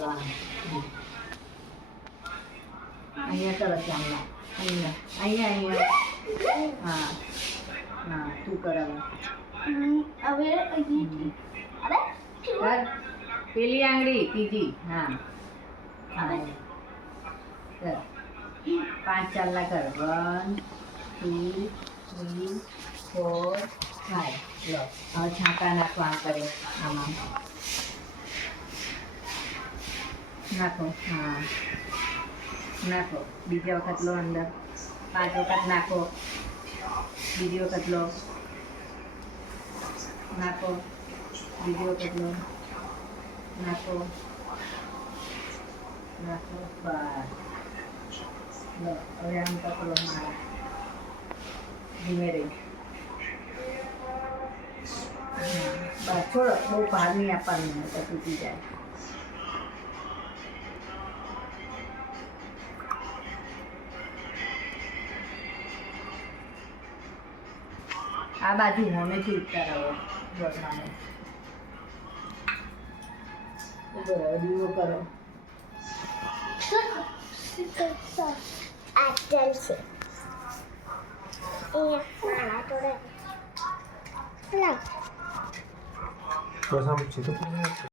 કરવાનું. અહીંયા કરો ચાંદલા. અહીંયા અહીંયા અહીંયા. હા હા તું કરાવ. હવે કર પેલી આંગળી ત્રીજી. હા હા કર 5 ચાંદલા કર. 1 2 3 4 5. લો હવે છાંકા નાખવા આમ કરે આમાં નાખો. હા નાખો. બીજી વખત લો અંદર. 5 વખત નાખો. બીજી વખત લો નાખો. બીજી વખત લો નાખો નાખો. બસ લો હવે આમ પકડો મારા. ધીમે રહી. બસ છોડો. બહુ ભાર નહીં આપવાનું તો તૂટી જાય. આ બાજુ હોમેથી ઉતારાવો. જોડવાનો દીવો કરો. આ ચાલ છે અહીંયા થોડે બસ આમ સીધું